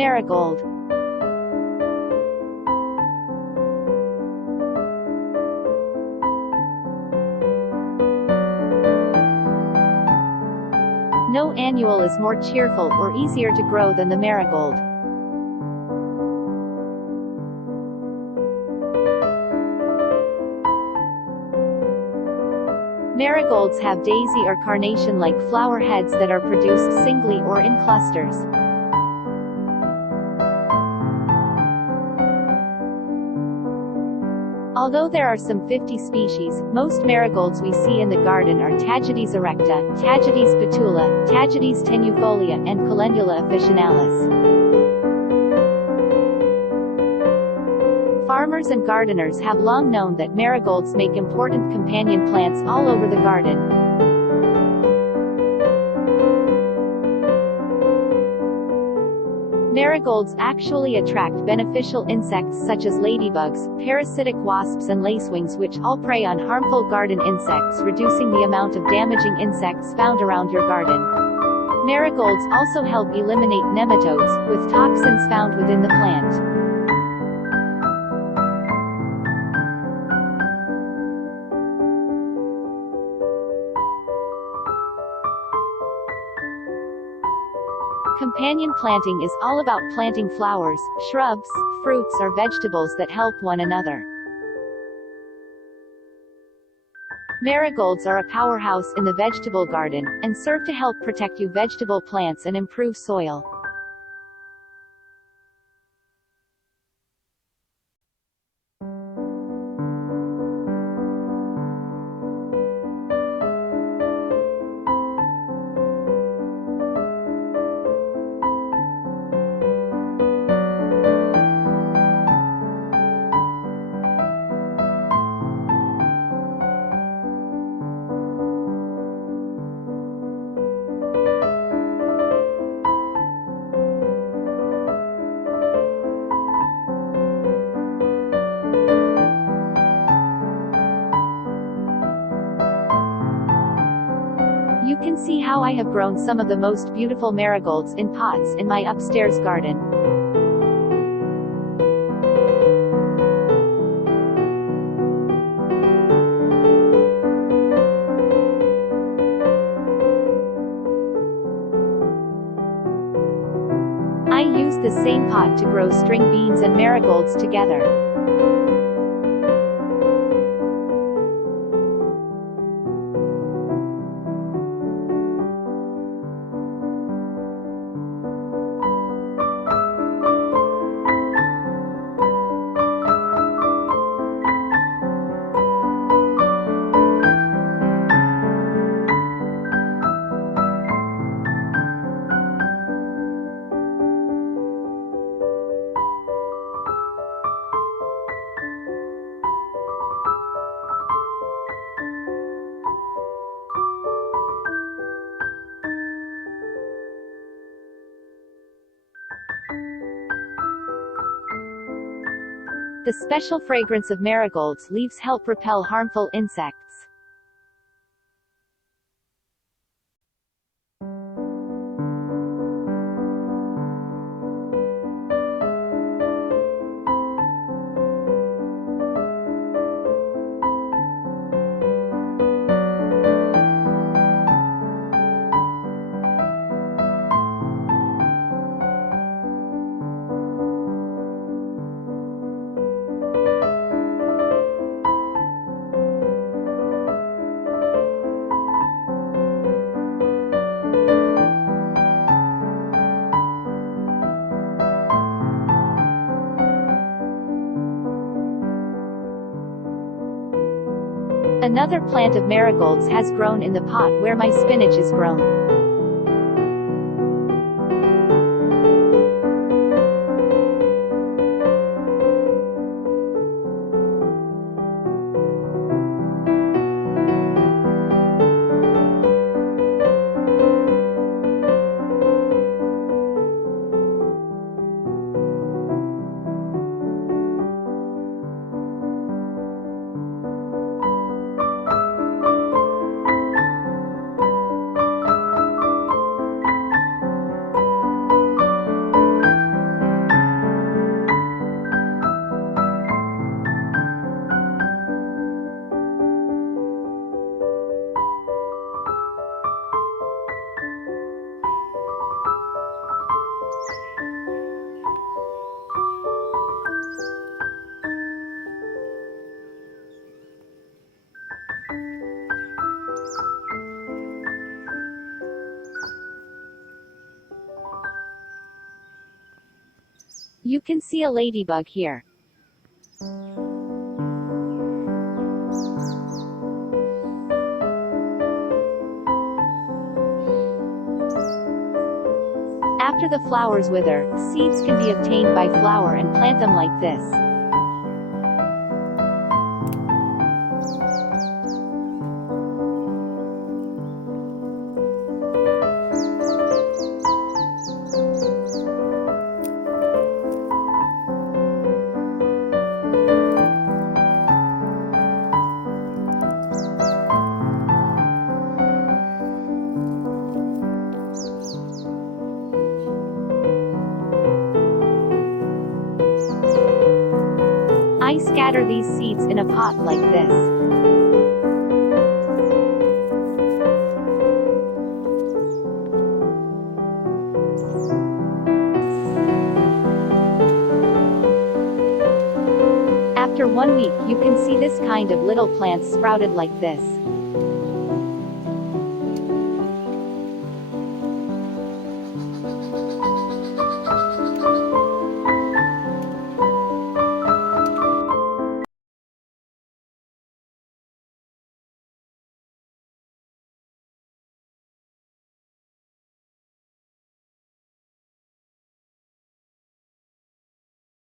Marigold. No annual is more cheerful or easier to grow than the marigold. Marigolds have daisy or carnation-like flower heads that are produced singly or in clusters. Although there are some 50 species, most marigolds we see in the garden are Tagetes erecta, Tagetes petula, Tagetes tenuifolia, and Calendula officinalis. Farmers and gardeners have long known that marigolds make important companion plants all over the garden. Marigolds actually attract beneficial insects such as ladybugs, parasitic wasps and lacewings, which all prey on harmful garden insects, reducing the amount of damaging insects found around your garden. Marigolds also help eliminate nematodes, with toxins found within the plant. Companion planting is all about planting flowers, shrubs, fruits or vegetables that help one another. Marigolds are a powerhouse in the vegetable garden, and serve to help protect your vegetable plants and improve soil. You can see how I have grown some of the most beautiful marigolds in pots in my upstairs garden. I used the same pot to grow string beans and marigolds together. The special fragrance of marigolds leaves help repel harmful insects. Another plant of marigolds has grown in the pot where my spinach is grown. You can see a ladybug here. After the flowers wither, seeds can be obtained by flower and plant them like this. I scatter these seeds in a pot like this. After 1 week you can see this kind of little plants sprouted like this.